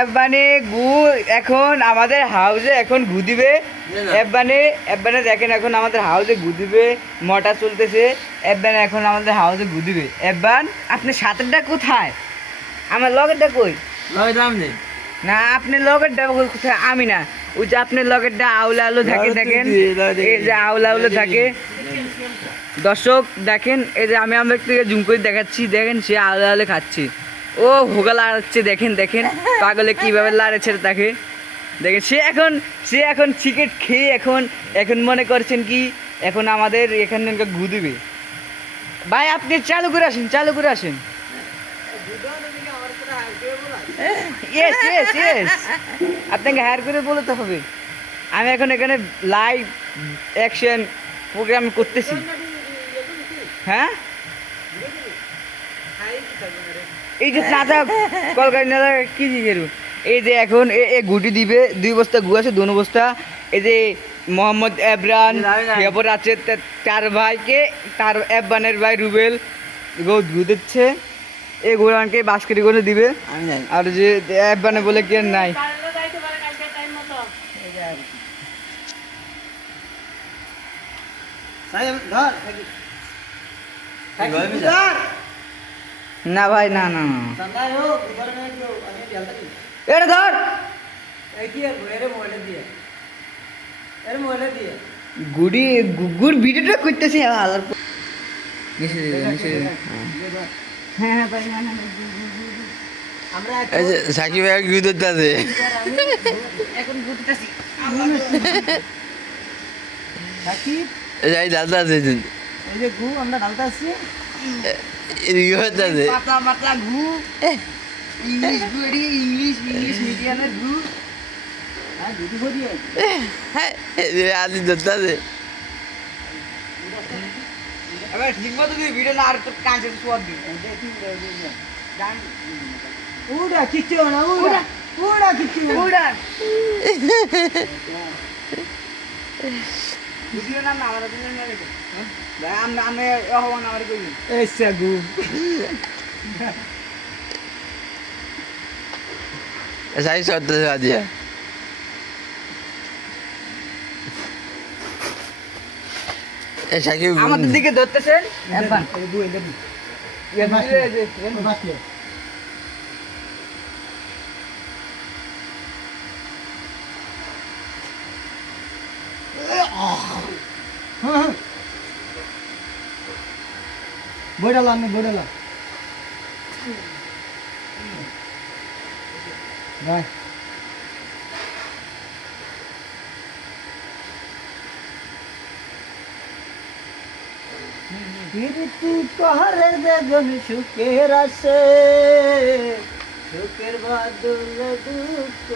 এবানে গু এখন আমাদের হাউসে এখন গু দিবে। এবানে দেখেন এখন আমাদের হাউসে গু দিবে, মোটা চলতেছে। এবানে এখন আমাদের হাউসে গু দিবে। এবান আপনি সাঁতারটা কোথায়? আমার লগেরটা কই? না আপনি লগেরটা কোথায়? আমি না, ওই যে আপনার লগেরটা আউলা আউলো থাকে, দেখেন এই যে আউলা আউলো থাকে। দর্শক দেখেন, এই যে আমি আমার থেকে জুম করে দেখাচ্ছি, দেখেন সে আউলা আউলে খাচ্ছে। ও হোগা লাড়াচ্ছে, দেখেন দেখেন পাগলে কীভাবে লাড়েছে তাকে দেখেন। সে এখন চিকেট খেয়ে এখন মনে করছেন কি এখন আমাদের এখানে ঘু দিবে। ভাই আপনি চালু করে আসেন। ইয়েস ইয়েস ইয়েস, আপনাকে হায়ার করে বলতে হবে। আমি এখন এখানে লাইভ অ্যাকশন প্রোগ্রাম করতেছি। হ্যাঁ এই যে চাচা কলকারি না কি জিজ্ঞেস, এই যে এখন এ গুটি দিবে, 2 বস্তা গু আছে, 2 বস্তা। এই যে মোহাম্মদ এবরান এরপর আছে তার ভাইকে, তার এবরানের ভাই রুবেল গু দিচ্ছে। এই গোরানকে বাস্কেট করে দিবে। আর যে এবরানে বলে কি আর নাই। না ভাই না না এটা ধর গুড়ি গুড় ভিডিওটা করতেছি। সাকিব ভাই গু দিতেছে এখন ঘুরতেছি যাই ডালতে আছে এই যে ঘু আমরা ঢালতে আসছি, এদিকে হতে আছে পাতলা পাতলা ঘু, ইংলিশ ঘু, ইংলিশ মিডিয়ামের ঘু। আর দুটি ভরি আদি ধরতে আছে। এবার ঠিক মতো তুই ভিডিও না আর তোর কাঁচে সোয়াদ দিই। উড়া কিচ্ছু না, উড়া কিচ্ছু উড়া ভিডিও নাম না আমাদের দুজন নিয়ে রেখে ভাই আমি হওয়া না আমার কই এসা গু সাই সত্য দিয়া সাকিব আমাদের দিকে ধরতেছেন একবার বইডালা আমি বইডালা ভাই কীর্তি কহরে বেগন সুখের আসে, সুখের বাদলে দুঃখ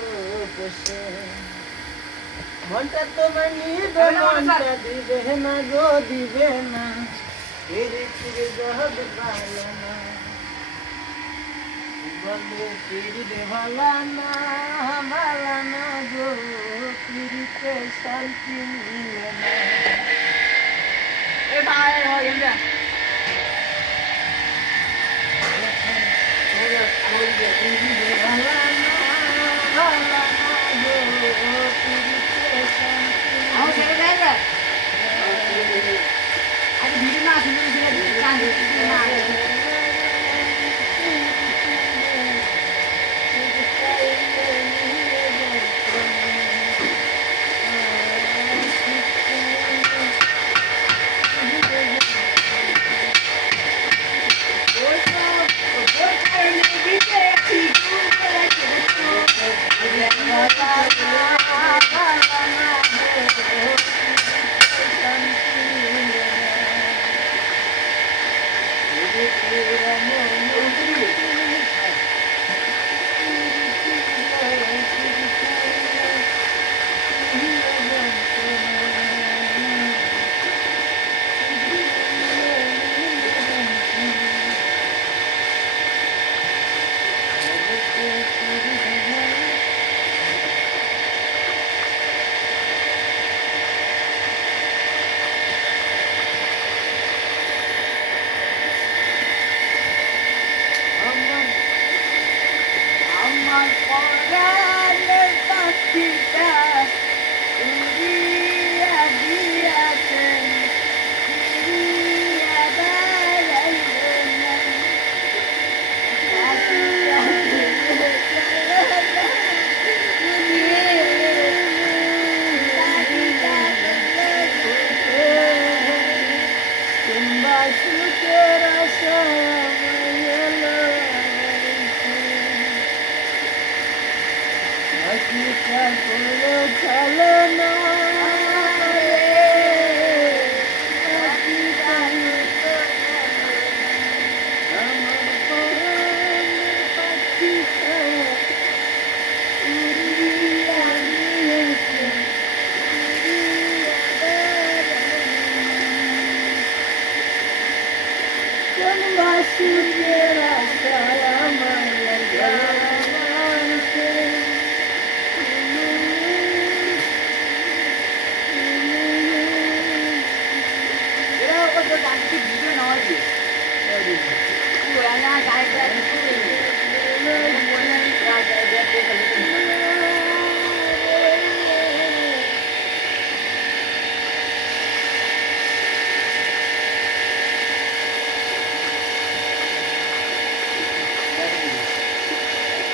বসে, মনটা তোমার নিবে মনটা দিবে না গো দিবে না, কীর্তির জহদ ভালো না, বলে কীর্তি ভালো না গো, কীর্তিতে শান্তি মিলে না। ভাই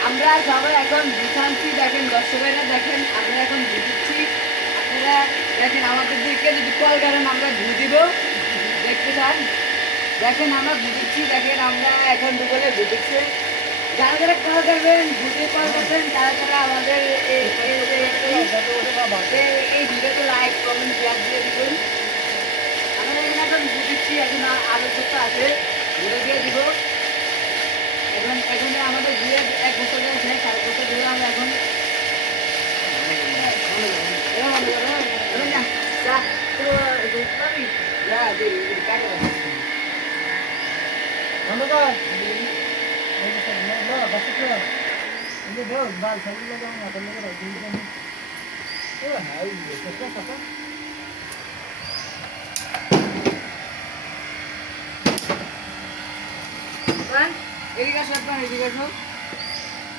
আমরা সবাই এখন বুঝাচ্ছি, দেখেন দর্শকেরা দেখেন আমরা এখন বুঝছি, আপনারা দেখেন আমাদের দিকে যদি কল করেন আমরা ভু দিব, দেখতে চান দেখেন আমরা বুঝছি, দেখেন আমরা এখন গুগলে বুঝেছি। যারা যারা কল করবেন বুঝে কল করবেন তারা তারা আমাদের এই ভিডিওতে লাইক কমেন্ট শেয়ার দিয়ে দিবেন। আমরা এখানে এখন বুঝেছি, এখন আরো যত আছে ঘুরে দিয়ে দিব। এখন আমাদের বিয়ে 1 বছর হয়েছে, 4 বছর ধরে আমরা এখন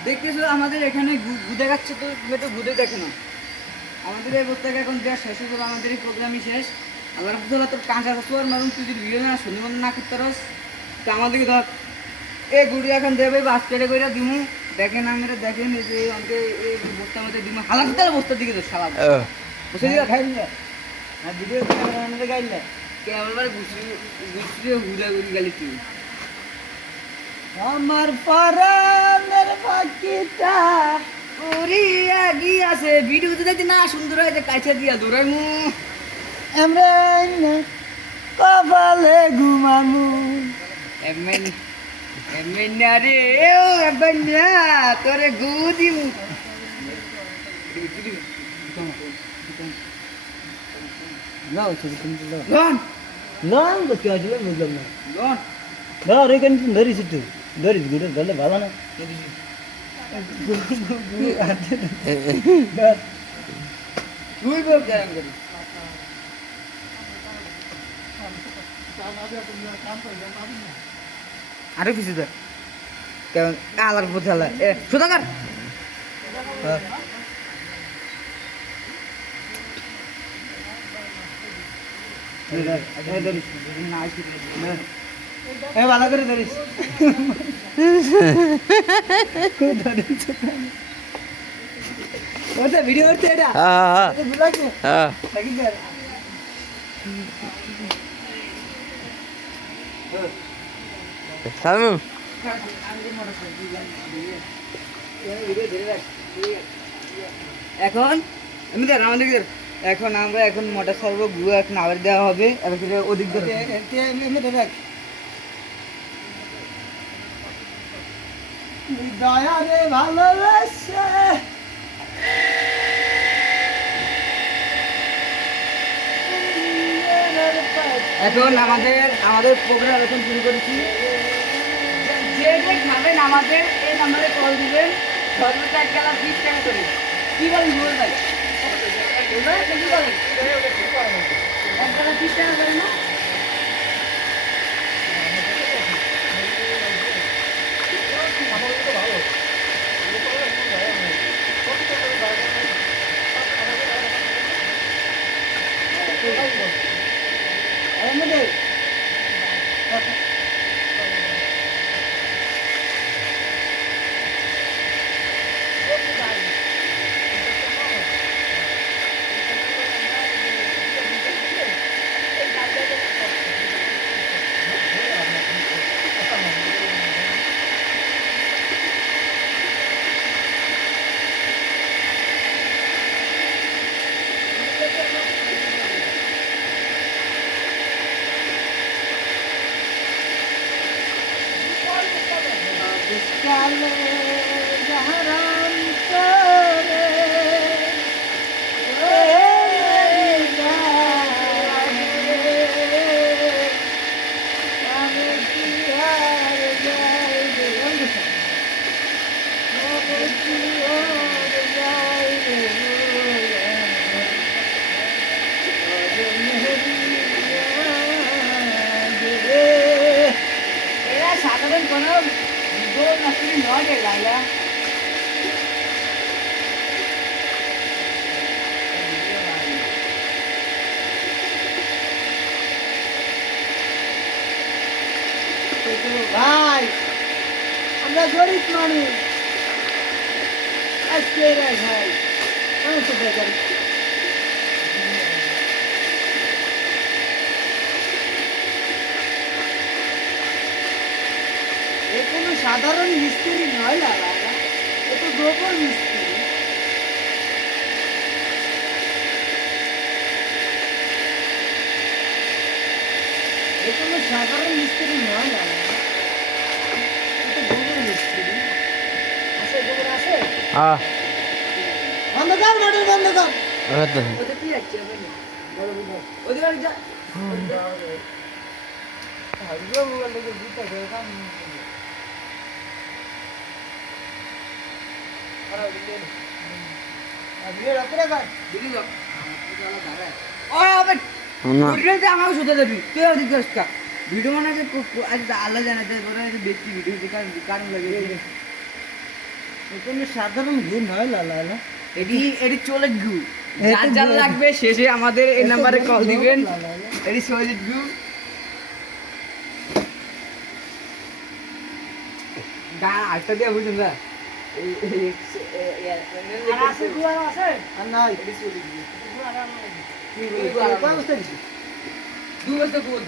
দেখতেছো আমাদের এখানে ঘুদে গাচ্ছে, তো একটু ঘুদে দেখে না। আমাদের এই বস্তাকে এখন দেওয়া শেষ হয়ে যাবে, আমাদের এই প্রোগ্রামই শেষ। আল্লাহ রাখতে তোর কাঁচা বছর মারুন, তুই যদি ভিডিও না সুন্দর না করতে পারস তো আমাদেরকে ধর এই গুড়ি এখন দেবে বাস পেটে করে দিমু। দেখেন আমরা দেখেন এই যে আমাকে এই বস্তার মধ্যে দিমু, হালাক তার বস্তার দিকে তো সালা বুঝে দিও খাই না আর ভিডিও ক্যামেরা গাইল না কেবল গুছিয়ে হুদা গুড়ি গালি তুই আমার পারানের পাখিটা উড়িয়া গিয়াছে। ভিডিওতে দেখি না সুন্দর হয়েছে, কাছে দিয়া দৌড়াইমু আমরা কপালে ঘুমামু এমন এমন না রে ও এমন না তোরে গু দিমু নাও ছবি তুলতে দাও। লন লন বসে আসলে বুঝলাম না। লন দাও রে কেন ধরিস একটু ধরিস গুড়ে ধরলে ভালো না। তুই বল কেন করিস আরে কিছু দে কেমন আলার পথে আলা এ সুধাকর ভালো করে ধরিস ভিডিও করতে এটা সামু এখন এমনি দেখ আমাদের এখন আমরা এখন মোটর সারবো গুঁড়ো এখন আবার দেওয়া হবে এবার সেটা ওদিক ধরে দয়ারে ভালোবাসে এখন আমাদের প্রোগ্রাম এখন শুরু করেছি। যে যে খাবেন আমাদের এই নাম্বারে কল দিবেন, সর্বোচ্চ 1 গ্লাস 20 টাকা করে। কি বলেন ভুল ভাই? কি বলেন? 1 গ্লাস 20 টাকা করে না? এরা সাধারণ কোনো দোল নাচুরি নয় রে লাইলা। ভাই আমরা গরিব মানুষ আজকে রে ভাই আমি তো বেকার এ কোনো সাধারণ মিস্ত্রি নয় লালা এ তো গোবর মিস্ত্রি এ কোনো সাধারণ মিস্ত্রি নয় লালা এ তো গোবর মিস্ত্রি আছে গোবর আছে হ্যাঁ বন্ধ কর মোটর বন্ধ কর হতো ওদের কি যাচ্ছে বড় বড় ওদের বাড়ি যা হারিয়ে মোবাইল থেকে দিতে হবে কাম আর দিলে আগে রাখরে ভাই দিদি যাও ওই আবে না ভিডিওতে আমাকে শুতে দেবি তুই আর দিস কা ভিডিও মানে যে আজ আল্লাহ জানে যে বড় যে ব্যক্তি ভিডিও দেখার কারণ লাগে এ কোনো সাধারণ ঘুম নয় লালা না এটি চলে গু এই তো যার যার গু। লাগবে শেষে আমাদের এই এত নাম্বারে গরম কল দিবেন লালা না। এটি সলিড গু গান আটটা দিয়ে বুঝুন না আর আছে দুয়ার আছে আর নাই এটি সলিড গু দুয়ার আর নাই এই গু আর কয় বস্তা দিছি দু বছর কোন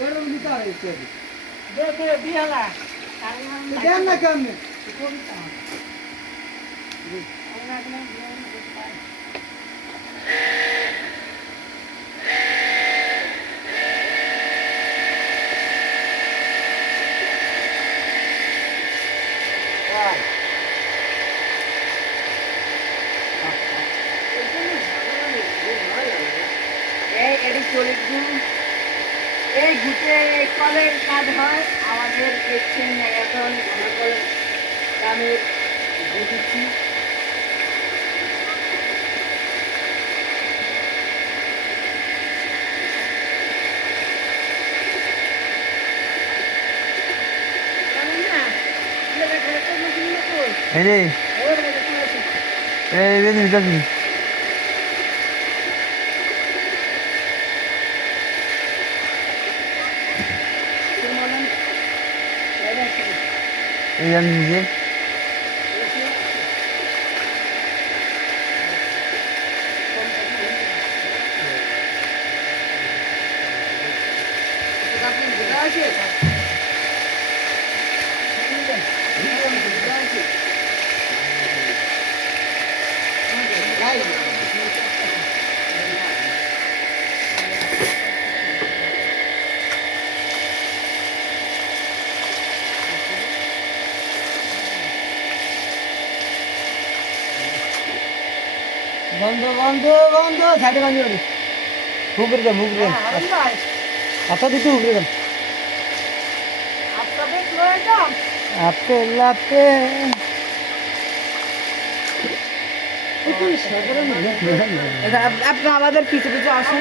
এরকম দিতে হয় ইত্যাদি দেখে বিয়ালা দেন না কেমনে এই এটি সলিড গু এই ঘুটে কলের কাজ হয় আমাদের এক্সচেঞ্জ এখন ঘন কলের আমি বুঝেছি এই রে এই বেদি বেদি এই জানি যে বন্ধ বন্ধ বন্ধ সাইডে বান্ধি ওরে মুগরে দে মুগরে আচ্ছা দিতে মুগরে দে আপেল আপেল সাধারণ আপনার আমাদের পিছু পিছু আসুন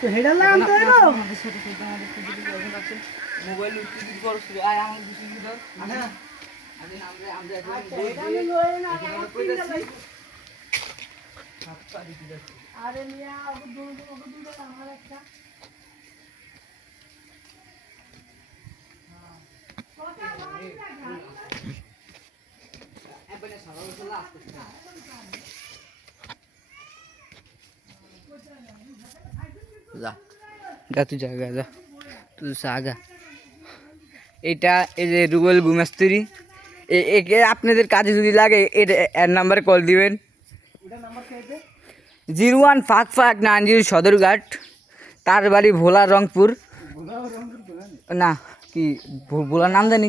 তো হেডার লাগান তো এলো আমাদের সাথে সাথে আমাদের পিছু পিছু আসুন আছে মোবাইল উত্তেজিত করছ আয় আমার পিছু পিছু দাও হ্যাঁ আমরা আমরা এখন এটা আমি লই না আরে মিয়া আবু দূর আমার একটা যা যা তুই জায়গা যা তুই আগা এটা এই যে রুবেল গুমাস্তুরি একে আপনাদের কাজে যদি লাগে এর নাম্বারে কল দিবেন এটা নাম্বার কে 015590 সদরঘাট তার বাড়ি ভোলা রংপুর। না কি ভোলার নাম জানি।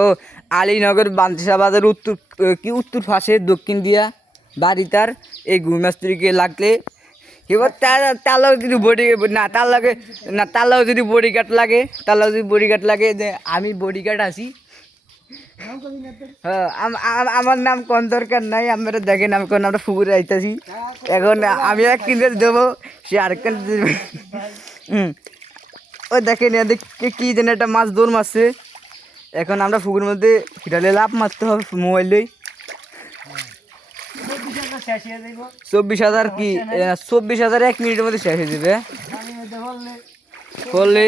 ও আলীনগর বাঞ্চাবাদের উত্তর কি উত্তর পাশে দক্ষিণ দিয়া বাড়ি তার। এই ঘুমাস্ত্রীকে লাগলে এবার তার লগে যদি বডি না তার লাগে না তার লগে যদি বডিগার্ড লাগে তার লগে যদি বডিগার্ড লাগে যে আমি বডিগার্ড আছি। হ্যাঁ আমার নাম কোন দরকার নাই, আমরা দেখেন আমি কোন আমরা পুকুরে আইতাছি। এখন আমি এক কিনতে দেবো, সে আরেকটা দেবে। ওই দেখেন এদিকে কি যেন একটা মাছ দৌড় মারছে। এখন আমরা পুকুরের মধ্যে ফিরালে লাভ মারতে হবে মোবাইল লই। 24,000 কি 24,000 1 মিনিটের মধ্যে শেষ হয়ে যাবে। করলে